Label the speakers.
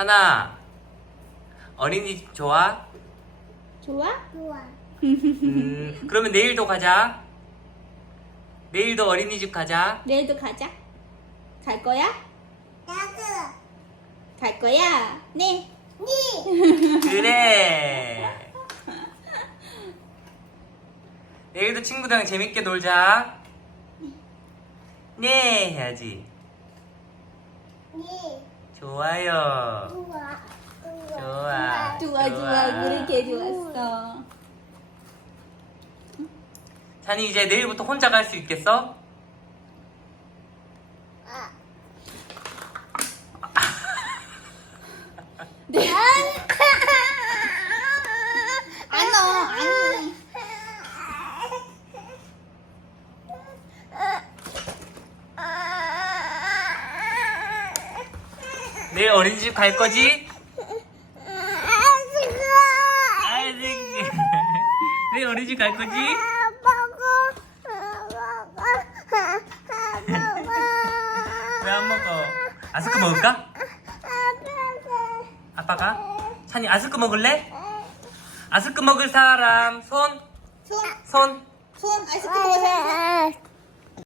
Speaker 1: 하나 어린이집 좋아?
Speaker 2: 좋아?
Speaker 3: 좋아
Speaker 1: 음, 그러면 내일도 가자 내일도 어린이집 가자
Speaker 2: 내일도 가자 갈 거야?
Speaker 3: 나도
Speaker 2: 갈 거야? 네
Speaker 3: 네.
Speaker 1: 그래 내일도 친구랑 재밌게 놀자 네, 네 해야지 네 좋아요. 우와, 우와,
Speaker 2: 좋아, 좋아, 좋아. 좋아. 좋아. 그렇게 좋았어.
Speaker 1: 자니 응? 이제 내일부터 혼자 갈 수 있겠어? 내일 어린이집 갈 거지? 아, 죽어, 아, 죽어. 내일 어린이집 갈 거지? 왜안 먹어? 아스크 먹을까? 아빠가? 찬이 아스코 먹을래? 아스코 먹을 사람 손손손 아스크 손.